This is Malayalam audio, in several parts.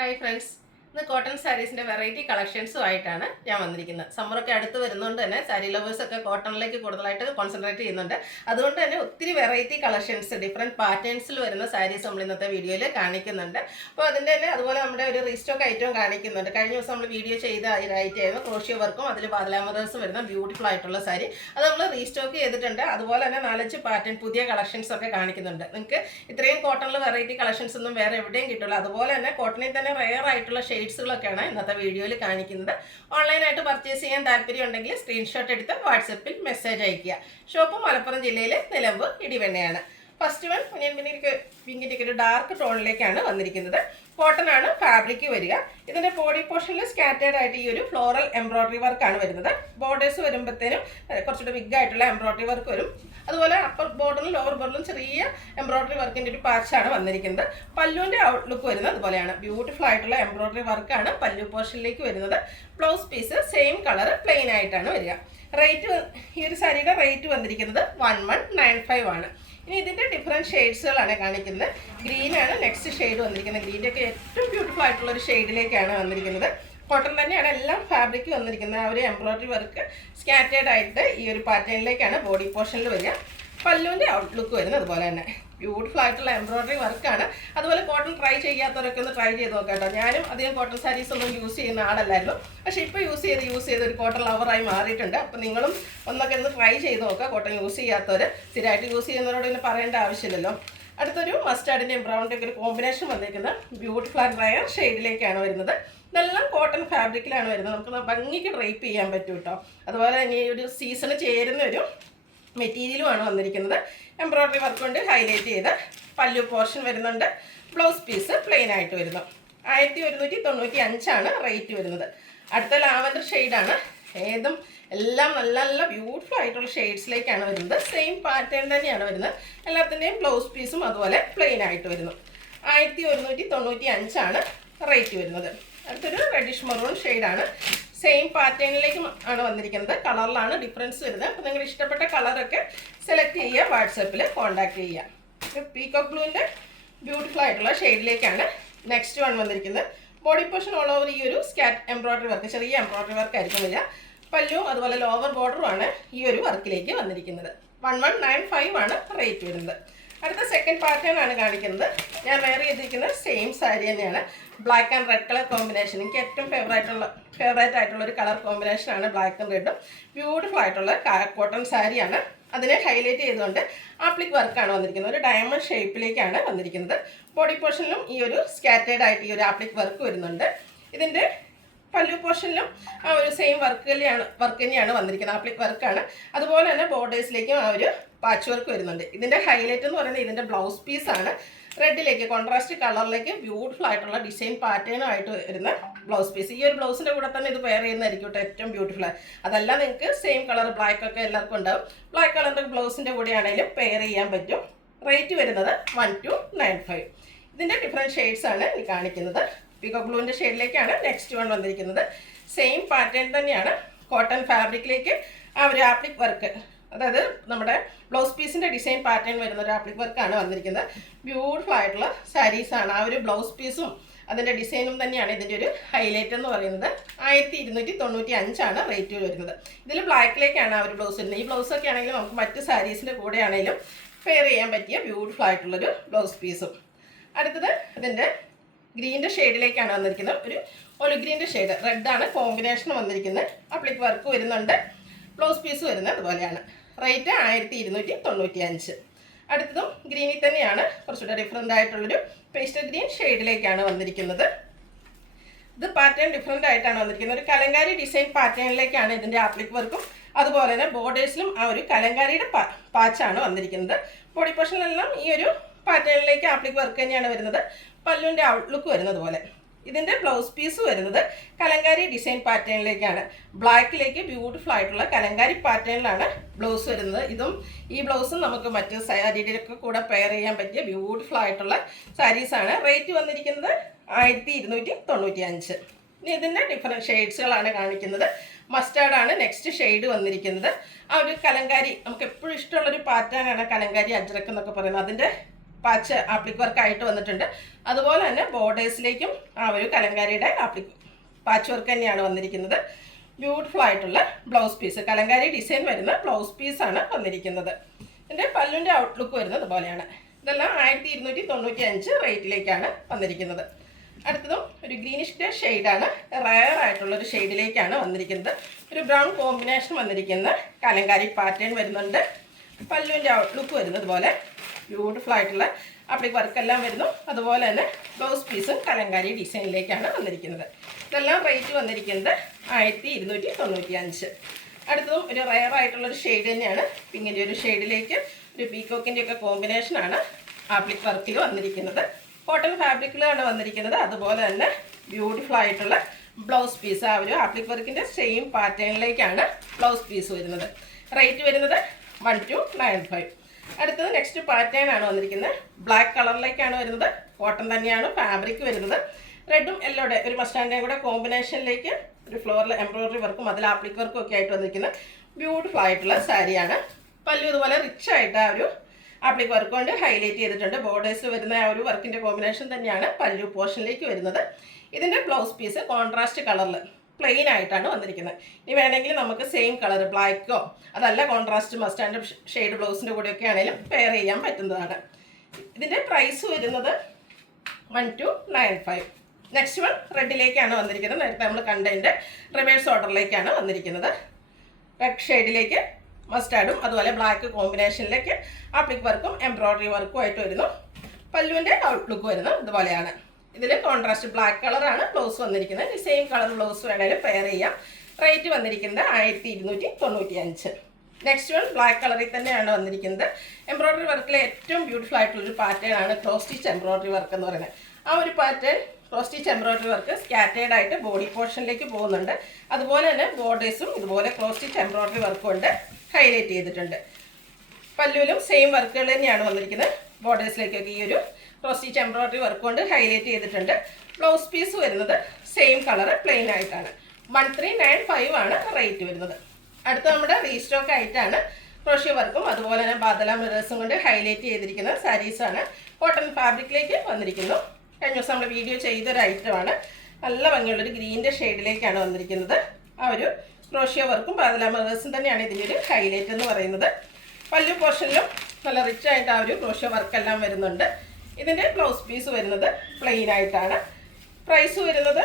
ഹായ് ഫ്രണ്ട്സ്, ഇന്ന് കോട്ടൺ സാരീസിൻ്റെ വെറൈറ്റി കളക്ഷൻസുമായിട്ടാണ് ഞാൻ വന്നിരിക്കുന്നത്. സമ്മറൊക്കെ അടുത്ത് വരുന്നതുകൊണ്ട് തന്നെ സാരി ലവേഴ്സൊക്കെ കോട്ടണിലേക്ക് കൂടുതലായിട്ട് കോൺസെൻട്രേറ്റ് ചെയ്യുന്നുണ്ട്. അതുകൊണ്ട് തന്നെ ഒത്തിരി വെറൈറ്റി കളക്ഷൻസ് ഡിഫറെൻറ്റ് പാറ്റേൺസിൽ വരുന്ന സാരീസ് നമ്മൾ ഇന്നത്തെ വീഡിയോയിൽ കാണിക്കുന്നുണ്ട്. അപ്പോൾ അതിൻ്റെ തന്നെ അതുപോലെ നമ്മുടെ ഒരു റീസ്റ്റോക്ക് ഐറ്റവും കാണിക്കുന്നുണ്ട്. കഴിഞ്ഞ ദിവസം നമ്മൾ വീഡിയോ ചെയ്ത ഐറ്റമായിരുന്നു ക്രോഷ്യോ വർക്കും അതിൽ ബാദലാമറേഴ്സും വരുന്ന ബ്യൂട്ടിഫുൾ ആയിട്ടുള്ള സാരി. അത് നമ്മൾ റീസ്റ്റോക്ക് ചെയ്തിട്ടുണ്ട്. അതുപോലെ തന്നെ 4-5 പാറ്റേൺ പുതിയ കളക്ഷൻസ് ഒക്കെ കാണിക്കുന്നുണ്ട്. നിങ്ങൾക്ക് ഇത്രയും കോട്ടണിൽ വെറൈറ്റി കളക്ഷൻസ് ഒന്നും വേറെ എവിടെയും കിട്ടില്ല. അതുപോലെ തന്നെ കോട്ടണിൽ തന്നെ റെയർ ആയിട്ടുള്ള ഷെയ്ഡ്സുകളൊക്കെയാണ് ഇന്നത്തെ വീഡിയോയിൽ കാണിക്കുന്നത്. ഓൺലൈനായിട്ട് പർച്ചേസ് ചെയ്യാൻ താല്പര്യം ഉണ്ടെങ്കിൽ സ്ക്രീൻഷോട്ട് എടുത്ത് വാട്സപ്പിൽ മെസ്സേജ് അയയ്ക്കുക. ഷോപ്പ് മലപ്പുറം ജില്ലയിലെ നിലമ്പൂർ ഇടിവെണ്ണയാണ്. ഫസ്റ്റ് വൺ ഞാൻ പിന്നെ പിങ്കിൻ്റെ ഒരു ഡാർക്ക് ടോണിലേക്കാണ് വന്നിരിക്കുന്നത്. കോട്ടൺ ആണ് ഫാബ്രിക് വരിക. ഇതിൻ്റെ ബോഡി പോർഷനിൽ സ്കാറ്റേഡ് ആയിട്ട് ഈ ഒരു ഫ്ലോറൽ എംബ്രോയിഡറി വർക്കാണ് വരുന്നത്. ബോർഡേഴ്സ് വരുമ്പോഴത്തേനും കുറച്ചുകൂടി ബിഗ് ആയിട്ടുള്ള എംബ്രോയിഡറി വർക്ക് വരും. അതുപോലെ അപ്പർ ബോർഡറിലും ലോവർ ബോർഡറിലും ചെറിയ എംബ്രോയിഡറി വർക്കിൻ്റെ ഒരു പാച്ചാണ് വന്നിരിക്കുന്നത്. പല്ലുവിൻ്റെ ഔട്ട്ലുക്ക് വരുന്നത് അതുപോലെയാണ്. ബ്യൂട്ടിഫുൾ ആയിട്ടുള്ള എംബ്രോയിഡറി വർക്കാണ് പല്ലു പോർഷനിലേക്ക് വരുന്നത്. Blouse piece same colour plain ആയിട്ടാണ് വരിക. റേറ്റ് ഈ ഒരു സാരിയുടെ റേറ്റ് വന്നിരിക്കുന്നത് 1195 ആണ്. ഇനി ഇതിൻ്റെ ഡിഫറെൻറ്റ് ഷെയ്ഡ്സുകളാണ് കാണിക്കുന്നത്. ഗ്രീനാണ് നെക്സ്റ്റ് ഷെയ്ഡ് വന്നിരിക്കുന്നത്. ഗ്രീൻ്റെ ഒക്കെ ഏറ്റവും ബ്യൂട്ടിഫുൾ ആയിട്ടുള്ള ഒരു ഷെയ്ഡിലേക്കാണ് വന്നിരിക്കുന്നത്. കോട്ടൺ തന്നെയാണ് എല്ലാം ഫാബ്രിക് വന്നിരിക്കുന്നത്. ആ ഒരു എംബ്രോയിഡറി വർക്ക് സ്കാറ്റേഡ് ആയിട്ട് ഈ ഒരു പാറ്റേണിലേക്കാണ് ബോഡി പോർഷനിൽ വരിക. പല്ലുവിൻ്റെ ഔട്ട്ലുക്ക് വരുന്നത് അതുപോലെ തന്നെ ബ്യൂട്ടിഫുൾ ആയിട്ടുള്ള എംബ്രോയിഡറി വർക്കാണ്. അതുപോലെ കോട്ടൺ ട്രൈ ചെയ്യാത്തവരൊക്കെ ഒന്ന് ട്രൈ ചെയ്ത് നോക്കാം കേട്ടോ. ഞാനും അധികം കോട്ടൺ സാരീസ് ഒന്നും യൂസ് ചെയ്യുന്ന ആളല്ലായിരുന്നു. പക്ഷേ ഇപ്പോൾ യൂസ് ചെയ്ത് ഒരു കോട്ടൺ ലവറായി മാറിയിട്ടുണ്ട്. അപ്പോൾ നിങ്ങളും ഒന്ന് ട്രൈ ചെയ്ത് നോക്കുക. കോട്ടൺ യൂസ് ചെയ്യാത്തവർ സ്ഥിരമായിട്ട് യൂസ് ചെയ്യുന്നവരോട് തന്നെ പറയേണ്ട ആവശ്യമില്ലല്ലോ. അടുത്തൊരു മസ്റ്റാർഡിൻ്റെയും ബ്രൗണിൻ്റെയൊക്കെ ഒരു കോമ്പിനേഷൻ വന്നിരിക്കുന്നത് ബ്യൂട്ടിഫുൾ ആൻഡ് റയർ ഷെയ്ഡിലേക്കാണ് വരുന്നത്. ഇതെല്ലാം കോട്ടൺ ഫാബ്രിക്കിലാണ് വരുന്നത്. നമുക്ക് ഭംഗിക്ക് ഡ്രൈപ്പ് ചെയ്യാൻ പറ്റും കേട്ടോ. അതുപോലെ തന്നെ ഈ ഒരു സീസണ് ചേരുന്ന ഒരു മെറ്റീരിയലുമാണ് വന്നിരിക്കുന്നത്. എംബ്രോയിഡറി വർക്ക് കൊണ്ട് ഹൈലൈറ്റ് ചെയ്ത് പല്ലു പോർഷൻ വരുന്നുണ്ട്. ബ്ലൗസ് പീസ് പ്ലെയിൻ ആയിട്ട് വരുന്നു. 1195 റേറ്റ് വരുന്നത്. അടുത്ത ലാവൻഡർ ഷെയ്ഡാണ്. എല്ലാം നല്ല നല്ല ബ്യൂട്ടിഫുൾ ആയിട്ടുള്ള ഷെയ്ഡ്സിലേക്കാണ് വരുന്നത്. സെയിം പാറ്റേൺ തന്നെയാണ് വരുന്നത്. എല്ലാത്തിൻ്റെയും ബ്ലൗസ് പീസും അതുപോലെ പ്ലെയിൻ ആയിട്ട് വരുന്നു. 1195 റേറ്റ് വരുന്നത്. അടുത്തൊരു റെഡിഷ് മെറൂൺ ഷെയ്ഡാണ്. സെയിം പാറ്റേണിലേക്ക് ആണ് വന്നിരിക്കുന്നത്. കളറിലാണ് ഡിഫറൻസ് വരുന്നത്. അപ്പോൾ നിങ്ങൾ ഇഷ്ടപ്പെട്ട കളറൊക്കെ സെലക്ട് ചെയ്യുക, വാട്സപ്പിൽ കോൺടാക്ട് ചെയ്യുക. പീകോക്ക് ബ്ലൂവിൻ്റെ ബ്യൂട്ടിഫുൾ ആയിട്ടുള്ള ഷെയ്ഡിലേക്കാണ് നെക്സ്റ്റ് വൺ വന്നിരിക്കുന്നത്. ബോഡി പോർഷൻ ഓൾ ഓവർ ഈ ഒരു എംബ്രോയിഡറി വർക്ക്, ചെറിയ എംബ്രോയിഡറി വർക്ക് ആയിരിക്കും വരിക. പല്ലും അതുപോലെ ലോവർ ബോർഡറുമാണ് ഈ ഒരു വർക്കിലേക്ക് വന്നിരിക്കുന്നത്. 1195 റേറ്റ് വരുന്നത്. അടുത്ത സെക്കൻഡ് പാറ്റേൺ ആണ് കാണിക്കുന്നത്. ഞാൻ വെയർ ചെയ്തിരിക്കുന്നത് സെയിം സാരി തന്നെയാണ്. Black and red colour combination. എനിക്ക് ഏറ്റവും ഫേവറേറ്റ് ആയിട്ടുള്ള ഒരു കളർ കോമ്പിനേഷനാണ് ബ്ലാക്ക് ആൻഡ് റെഡും. ബ്യൂട്ടിഫുൾ ആയിട്ടുള്ള കോട്ടൺ സാരിയാണ്. അതിനെ ഹൈലൈറ്റ് ചെയ്തുകൊണ്ട് ആപ്ലിക് വർക്കാണ് വന്നിരിക്കുന്നത്. ഒരു ഡയമണ്ട് ഷേപ്പിലേക്കാണ് വന്നിരിക്കുന്നത്. ബോഡി പോർഷനിലും ഈ ഒരു സ്കാറ്റേഡ് ആയിട്ട് ഈ ഒരു ആപ്ലിക് വർക്ക് വരുന്നുണ്ട്. ഇതിൻ്റെ പല്ലു പോർഷനിലും ആ ഒരു സെയിം വർക്ക് തന്നെയാണ് വന്നിരിക്കുന്നത്. ആപ്ലിക് വർക്കാണ്. അതുപോലെ തന്നെ ബോർഡേഴ്സിലേക്കും ആ ഒരു പാച്ച് വർക്ക് വരുന്നുണ്ട്. ഇതിൻ്റെ ഹൈലൈറ്റ് എന്ന് പറയുന്നത് ഇതിൻ്റെ ബ്ലൗസ് പീസാണ്. റെഡിലേക്ക് കോൺട്രാസ്റ്റ് കളറിലേക്ക് ബ്യൂട്ടിഫുൾ ആയിട്ടുള്ള ഡിസൈൻ പാറ്റേണുമായിട്ട് വരുന്ന ബ്ലൗസ് പീസ്. ഈ ഒരു ബ്ലൗസിൻ്റെ കൂടെ തന്നെ ഇത് പെയർ ചെയ്യുന്നതായിരിക്കും കേട്ടോ ഏറ്റവും ബ്യൂട്ടിഫുൾ. അതല്ല നിങ്ങൾക്ക് സെയിം കളർ ബ്ലാക്ക് ഒക്കെ എല്ലാവർക്കും ഉണ്ടാവും. ബ്ലാക്ക് കളറിൻ്റെ ബ്ലൗസിൻ്റെ കൂടെ ആണെങ്കിലും പെയർ ചെയ്യാൻ പറ്റും. റേറ്റ് വരുന്നത് 1295. ഇതിൻ്റെ ഡിഫറെൻറ്റ് ഷെയ്ഡ്സാണ് ഈ കാണിക്കുന്നത്. പീകോക്ക് ബ്ലൂവിൻ്റെ ഷെയ്ഡിലേക്കാണ് നെക്സ്റ്റ് വൺ വന്നിരിക്കുന്നത്. സെയിം പാറ്റേൺ തന്നെയാണ്. കോട്ടൺ ഫാബ്രിക്കിലേക്ക് ആ ഒരു ആപ്ലിക് വർക്ക്, അതായത് നമ്മുടെ ബ്ലൗസ് പീസിൻ്റെ ഡിസൈൻ പാറ്റേൺ വരുന്ന ഒരു ആപ്ലിക് വർക്കാണ് വന്നിരിക്കുന്നത്. ബ്യൂട്ടിഫുൾ ആയിട്ടുള്ള സാരീസാണ്. ആ ഒരു ബ്ലൗസ് പീസും അതിൻ്റെ ഡിസൈനും തന്നെയാണ് ഇതിൻ്റെ ഒരു ഹൈലൈറ്റ് എന്ന് പറയുന്നത്. 1295 റേറ്റ് വരുന്നത്. ഇതിൽ ബ്ലാക്കിലേക്കാണ് ആ ഒരു ബ്ലൗസ് വരുന്നത്. ഈ ബ്ലൗസൊക്കെ ആണെങ്കിലും നമുക്ക് മറ്റ് സാരീസിൻ്റെ കൂടെ ആണെങ്കിലും പെയർ ചെയ്യാൻ പറ്റിയ ബ്യൂട്ടിഫുൾ ആയിട്ടുള്ളൊരു ബ്ലൗസ് പീസും. അടുത്തത് ഇതിൻ്റെ ഗ്രീൻ്റെ ഷെയ്ഡിലേക്കാണ് വന്നിരിക്കുന്നത്. ഒരു ഒലിഗ്രീൻ്റെ ഷെയ്ഡ് റെഡാണ് കോമ്പിനേഷൻ വന്നിരിക്കുന്നത്. ആപ്ലിക് വർക്ക് വരുന്നുണ്ട്. ബ്ലൗസ് പീസ് വരുന്നത് അതുപോലെയാണ്. റേറ്റ് 1295. അടുത്തതും ഗ്രീനിൽ തന്നെയാണ്. കുറച്ചുകൂടെ ഡിഫറെൻ്റ് ആയിട്ടുള്ളൊരു പേസ്റ്റൽ ഗ്രീൻ ഷെയ്ഡിലേക്കാണ് വന്നിരിക്കുന്നത്. ഇത് പാറ്റേൺ ഡിഫറെൻ്റ് ആയിട്ടാണ് വന്നിരിക്കുന്നത്. ഒരു കലങ്കാരി ഡിസൈൻ പാറ്റേണിലേക്കാണ് ഇതിൻ്റെ ആപ്ലിക് വർക്കും. അതുപോലെ തന്നെ ബോർഡേഴ്സിലും ആ ഒരു കലങ്കാരിയുടെ പാച്ചാണ് വന്നിരിക്കുന്നത്. ബോഡി പോർഷനിലെല്ലാം ഈ ഒരു പാറ്റേണിലേക്ക് ആപ്ലിക് വർക്ക് തന്നെയാണ് വരുന്നത്. പല്ലുവിൻ്റെ ഔട്ട്ലുക്ക് വരുന്നത് പോലെ. ഇതിൻ്റെ ബ്ലൗസ് പീസ് വരുന്നത് കലങ്കാരി ഡിസൈൻ പാറ്റേണിലേക്കാണ്. ബ്ലാക്കിലേക്ക് ബ്യൂട്ടിഫുൾ ആയിട്ടുള്ള കലങ്കാരി പാറ്റേണിലാണ് ബ്ലൗസ് വരുന്നത്. ഈ ബ്ലൗസും നമുക്ക് മറ്റ് സാരിയുടെയൊക്കെ കൂടെ പെയർ ചെയ്യാൻ പറ്റിയ ബ്യൂട്ടിഫുൾ ആയിട്ടുള്ള സാരീസാണ്. റേറ്റ് വന്നിരിക്കുന്നത് 1295. ഇനി ഇതിൻ്റെ ഡിഫറെൻറ്റ് ഷെയ്ഡ്സുകളാണ് കാണിക്കുന്നത്. മസ്റ്റാർഡാണ് നെക്സ്റ്റ് ഷെയ്ഡ് വന്നിരിക്കുന്നത്. ആ ഒരു കലങ്കാരി നമുക്ക് എപ്പോഴും ഇഷ്ടമുള്ളൊരു പാറ്റേണാണ് കലങ്കാരി അജ്രക്ക് എന്നൊക്കെ പറയുന്നത്. അതിൻ്റെ പാച്ച് ആപ്ലിക് വർക്ക് ആയിട്ട് വന്നിട്ടുണ്ട്. അതുപോലെ തന്നെ ബോർഡേഴ്സിലേക്കും ആ ഒരു കലങ്കാരിയുടെ പാച്ച് വർക്ക് തന്നെയാണ് വന്നിരിക്കുന്നത്. ബ്യൂട്ടിഫുൾ ആയിട്ടുള്ള ബ്ലൗസ് പീസ്, കലങ്കാരി ഡിസൈൻ വരുന്ന ബ്ലൗസ് പീസാണ് വന്നിരിക്കുന്നത്. ഇതിൻ്റെ പല്ലുവിൻ്റെ ഔട്ട്ലുക്ക് വരുന്നത് ഇതുപോലെയാണ്. ഇതെല്ലാം 1295 റേറ്റിലേക്കാണ് വന്നിരിക്കുന്നത്. അടുത്തതും ഒരു ഗ്രീനിഷ് ഗ്രേ ഷെയ്ഡാണ്, റയർ ആയിട്ടുള്ളൊരു ഷെയ്ഡിലേക്കാണ് വന്നിരിക്കുന്നത്. ഒരു ബ്രൗൺ കോമ്പിനേഷൻ വന്നിരിക്കുന്ന കലങ്കാരി പാറ്റേൺ വരുന്നുണ്ട്. പല്ലുവിൻ്റെ ഔട്ട്ലുക്ക് വരുന്നത് പോലെ ബ്യൂട്ടിഫുൾ ആയിട്ടുള്ള ആപ്ലിക് വർക്കെല്ലാം വരുന്നു. അതുപോലെ തന്നെ ബ്ലൗസ് പീസും കലങ്കാരി ഡിസൈനിലേക്കാണ് വന്നിരിക്കുന്നത്. ഇതെല്ലാം റേറ്റ് വന്നിരിക്കുന്നത് 1295. അടുത്തതും ഒരു റയർ ആയിട്ടുള്ളൊരു ഷെയ്ഡ് തന്നെയാണ്. പിങ്കിൻ്റെ ഒരു ഷെയ്ഡിലേക്ക് ഒരു പീക്കോക്കിൻ്റെ ഒക്കെ കോമ്പിനേഷനാണ് ആപ്ലിക് വർക്കിൽ വന്നിരിക്കുന്നത്. കോട്ടൺ ഫാബ്രിക്കിലാണ് വന്നിരിക്കുന്നത്. അതുപോലെ തന്നെ ബ്യൂട്ടിഫുൾ ആയിട്ടുള്ള ബ്ലൗസ് പീസ്, ആ ഒരു ആപ്ലിക് വർക്കിൻ്റെ സെയിം പാറ്റേണിലേക്കാണ് ബ്ലൗസ് പീസ് വരുന്നത്. റേറ്റ് വരുന്നത് 1295. അടുത്തത് നെക്സ്റ്റ് പാറ്റേൺ ആണ് വന്നിരിക്കുന്നത്. ബ്ലാക്ക് കളറിലേക്കാണ് വരുന്നത്. കോട്ടൺ തന്നെയാണ് ഫാബ്രിക് വരുന്നത്. റെഡും യെല്ലോയുടെ ഒരു മസ്റ്റാൻഡേയും കൂടെ കോമ്പിനേഷനിലേക്ക് ഒരു ഫ്ലോറിൽ എംബ്രോയിഡറി വർക്കും അതിൽ ആപ്ലിക് വർക്കും ഒക്കെ ആയിട്ട് വന്നിരിക്കുന്ന ബ്യൂട്ടിഫുൾ ആയിട്ടുള്ള സാരിയാണ്. പല്ലു ഇതുപോലെ റിച്ച് ആയിട്ട് ആ ഒരു ആപ്ലിക് വർക്ക് കൊണ്ട് ഹൈലൈറ്റ് ചെയ്തിട്ടുണ്ട്. ബോർഡേഴ്സ് വരുന്ന ആ ഒരു വർക്കിൻ്റെ കോമ്പിനേഷൻ തന്നെയാണ് പല്ലു പോർഷനിലേക്ക് വരുന്നത്. ഇതിൻ്റെ ബ്ലൗസ് പീസ് കോൺട്രാസ്റ്റ് കളറിൽ പ്ലെയിൻ ആയിട്ടാണ് വന്നിരിക്കുന്നത്. ഇനി വേണമെങ്കിൽ നമുക്ക് സെയിം കളർ ബ്ലാക്കോ അതല്ല കോൺട്രാസ്റ്റ് മസ്റ്റാൻഡ് ഷെയ്ഡ് ബ്ലൗസിൻ്റെ കൂടെയൊക്കെ ആണെങ്കിലും പെയർ ചെയ്യാൻ പറ്റുന്നതാണ്. ഇതിൻ്റെ പ്രൈസ് വരുന്നത് 1295. നെക്സ്റ്റ് വൺ റെഡിലേക്കാണ് വന്നിരിക്കുന്നത്. നേരത്തെ നമ്മൾ കണ്ടതിൻ്റെ റിവേഴ്സ് ഓർഡറിലേക്കാണ് വന്നിരിക്കുന്നത്. റെഡ് ഷെയ്ഡിലേക്ക് മസ്റ്റാർഡും അതുപോലെ ബ്ലാക്ക് കോമ്പിനേഷനിലേക്ക് ആപ്ലിക് വർക്കും എംബ്രോയിഡറി വർക്കും ആയിട്ട് വരുന്നു. പല്ലുവിൻ്റെ ഔട്ട്ലുക്ക് വരുന്നത് ഇതുപോലെയാണ്. ഇതിൽ കോൺട്രാസ്റ്റ് ബ്ലാക്ക് കളറാണ് ബ്ലൗസ് വന്നിരിക്കുന്നത്. ഈ സെയിം കളർ ബ്ലൗസ് വേണമെങ്കിലും പെയർ ചെയ്യാം. റേറ്റ് വന്നിരിക്കുന്നത് 1295. നെക്സ്റ്റ് വൺ ബ്ലാക്ക് കളറിൽ തന്നെയാണ് വന്നിരിക്കുന്നത്. എംബ്രോയിഡറി വർക്കിലെ ഏറ്റവും ബ്യൂട്ടിഫുൾ ആയിട്ടുള്ളൊരു പാറ്റേൺ ആണ് ക്രോസ് സ്റ്റിച്ച് എംബ്രോയിഡറി വർക്ക് എന്ന് പറയുന്നത്. ആ ഒരു pattern cross stitch embroidery work scattered ആയിട്ട് ബോഡി പോർഷനിലേക്ക് പോകുന്നുണ്ട്. അതുപോലെ തന്നെ ബോർഡേഴ്സും ഇതുപോലെ ക്രോസ് സ്റ്റിച്ച് എംബ്രോയിഡറി വർക്ക് കൊണ്ട് ഹൈലൈറ്റ് ചെയ്തിട്ടുണ്ട്. പല്ലുവിലും സെയിം വർക്കുകൾ തന്നെയാണ് വന്നിരിക്കുന്നത്. ബോർഡേഴ്സിലേക്കൊക്കെ ഈ ഒരു ക്രോസ് സ്റ്റിച്ച് എംബ്രോയിഡറി വർക്ക് കൊണ്ട് ഹൈലൈറ്റ് ചെയ്തിട്ടുണ്ട്. ബ്ലൗസ് പീസ് വരുന്നത് സെയിം കളർ പ്ലെയിൻ ആയിട്ടാണ്. 1395 ആണ് റേറ്റ് വരുന്നത്. അടുത്ത നമ്മുടെ റീസ്റ്റോക്ക് ആയിട്ടാണ് ക്രോഷ്യോ വർക്കും അതുപോലെ തന്നെ ബാദല മിറേഴ്സും കൊണ്ട് ഹൈലൈറ്റ് ചെയ്തിരിക്കുന്ന സാരീസാണ്. കോട്ടൺ ഫാബ്രിക്കിലേക്ക് വന്നിരിക്കുന്നു. കഴിഞ്ഞ ദിവസം നമ്മൾ വീഡിയോ ചെയ്തൊരു ഐറ്റമാണ്. നല്ല ഭംഗിയുള്ളൊരു ഗ്രീൻ്റെ ഷെയ്ഡിലേക്കാണ് വന്നിരിക്കുന്നത്. ആ ഒരു ക്രോഷ്യോ വർക്കും ബാദല മിറേഴ്സും തന്നെയാണ് ഇതിൻ്റെ ഒരു ഹൈലൈറ്റ് എന്ന് പറയുന്നത്. പല്ലു പോർഷനിലും നല്ല റിച്ച് ആയിട്ട് ആ ഒരു ക്രോഷ്യോ വർക്കെല്ലാം വരുന്നുണ്ട്. ഇതിൻ്റെ ബ്ലൗസ് പീസ് വരുന്നത് പ്ലെയിൻ ആയിട്ടാണ്. പ്രൈസ് വരുന്നത്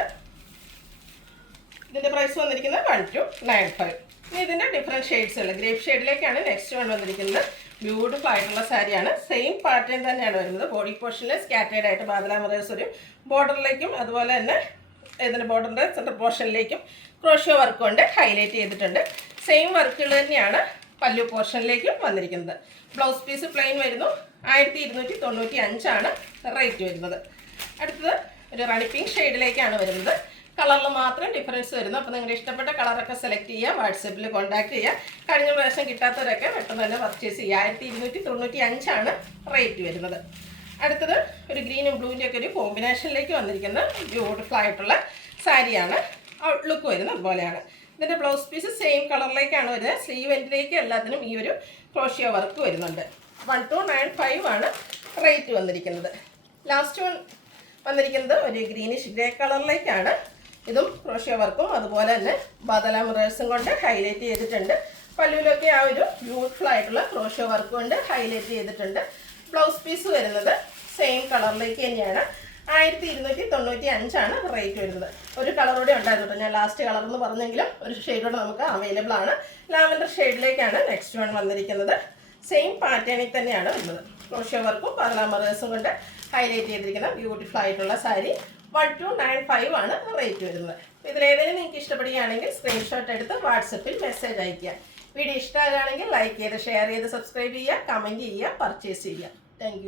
ഇതിൻ്റെ പ്രൈസ് വന്നിരിക്കുന്നത് 1295. ഇനി ഇതിൻ്റെ ഡിഫറെൻറ്റ് ഷെയ്ഡ്സുകൾ ഗ്രേപ്പ് ഷെയ്ഡിലേക്കാണ് നെക്സ്റ്റ് വൺ വന്നിരിക്കുന്നത്. ബ്യൂട്ടിഫുൾ ആയിട്ടുള്ള സാരിയാണ്. സെയിം പാറ്റേൺ തന്നെയാണ് വരുന്നത്. ബോഡി പോർഷനിൽ സ്കാറ്റേഡ് ആയിട്ട് ബാദല മിറേഴ്സ് ഒരു ബോർഡറിലേക്കും അതുപോലെ തന്നെ ഇതിൻ്റെ ബോർഡറിൻ്റെ സെൻറ്റർ പോർഷനിലേക്കും ക്രോഷ്യോ വർക്ക് കൊണ്ട് ഹൈലൈറ്റ് ചെയ്തിട്ടുണ്ട്. സെയിം വർക്കുകൾ തന്നെയാണ് പല്ലു പോർഷനിലേക്കും വന്നിരിക്കുന്നത്. ബ്ലൗസ് പീസ് പ്ലെയിൻ വരുന്നു. 1295 ആണ് റേറ്റ് വരുന്നത്. അടുത്തത് ഒരു റാണി പിങ്ക് ഷെയ്ഡിലേക്കാണ് വരുന്നത്. കളറിൽ മാത്രം ഡിഫറൻസ് വരുന്നു. അപ്പോൾ നിങ്ങളുടെ ഇഷ്ടപ്പെട്ട കളറൊക്കെ സെലക്ട് ചെയ്യുക, വാട്സപ്പിൽ കോൺടാക്ട് ചെയ്യുക. കഴിഞ്ഞ പ്രാവശ്യം കിട്ടാത്തവരൊക്കെ പെട്ടെന്ന് തന്നെ പർച്ചേസ് ചെയ്യുക. 1295 ആണ് റേറ്റ് വരുന്നത്. അടുത്തത് ഒരു ഗ്രീനും ബ്ലൂവിൻ്റെ ഒക്കെ ഒരു കോമ്പിനേഷനിലേക്ക് വന്നിരിക്കുന്ന ബ്യൂട്ടിഫുൾ ആയിട്ടുള്ള സാരിയാണ്. ഔട്ട്ലുക്ക് വരുന്നത് അതുപോലെയാണ്. ഇതിൻ്റെ ബ്ലൗസ് പീസ് സെയിം കളറിലേക്കാണ് വരുന്നത്. സ്ലീവ് എൻഡിലേക്ക് എല്ലാത്തിനും ഈ ഒരു ക്രോഷ്യോ വർക്ക് വരുന്നുണ്ട്. 1295 ആണ് റേറ്റ് വന്നിരിക്കുന്നത്. ലാസ്റ്റ് വൺ വന്നിരിക്കുന്നത് ഒരു ഗ്രീനിഷ് ഗ്രേ കളറിലേക്കാണ്. ഇതും ക്രോഷ്യോ വർക്കും അതുപോലെ തന്നെ ബാദല മിറേഴ്സും കൊണ്ട് ഹൈലൈറ്റ് ചെയ്തിട്ടുണ്ട്. പല്ലുവിലൊക്കെ ആ ഒരു ബ്യൂട്ടിഫുൾ ആയിട്ടുള്ള ക്രോഷ്യോ വർക്ക് കൊണ്ട് ഹൈലൈറ്റ് ചെയ്തിട്ടുണ്ട്. ബ്ലൗസ് പീസ് വരുന്നത് സെയിം കളറിലേക്ക് തന്നെയാണ്. 1295 ആണ് റേറ്റ് വരുന്നത്. ഒരു കളറോടെ ഉണ്ടായിരുന്നു കേട്ടോ. ഞാൻ ലാസ്റ്റ് കളർ എന്ന് പറഞ്ഞെങ്കിലും ഒരു ഷെയ്ഡോടെ നമുക്ക് അവൈലബിൾ ആണ്. ലാവൻഡർ ഷെയ്ഡിലേക്കാണ് നെക്സ്റ്റ് വൺ വന്നിരിക്കുന്നത്. സെയിം പാറ്റേണിൽ തന്നെയാണ് വരുന്നത്. ക്രോഷ്യോ വർക്കും ബാദല മിറേഴ്സും കൊണ്ട് ഹൈലൈറ്റ് ചെയ്തിരിക്കുന്ന ബ്യൂട്ടിഫുൾ ആയിട്ടുള്ള സാരി 1295 ആണ് റേറ്റ് വരുന്നത്. ഇതിലേതെങ്കിലും നിങ്ങൾക്ക് ഇഷ്ടപ്പെടുകയാണെങ്കിൽ സ്ക്രീൻഷോട്ട് എടുത്ത് വാട്സപ്പിൽ മെസ്സേജ് അയയ്ക്കുക. വീഡിയോ ഇഷ്ടമാകുകയാണെങ്കിൽ ലൈക്ക് ചെയ്ത് ഷെയർ ചെയ്ത് സബ്സ്ക്രൈബ് ചെയ്യുക, കമൻറ്റ് ചെയ്യുക, പർച്ചേസ് ചെയ്യുക. താങ്ക്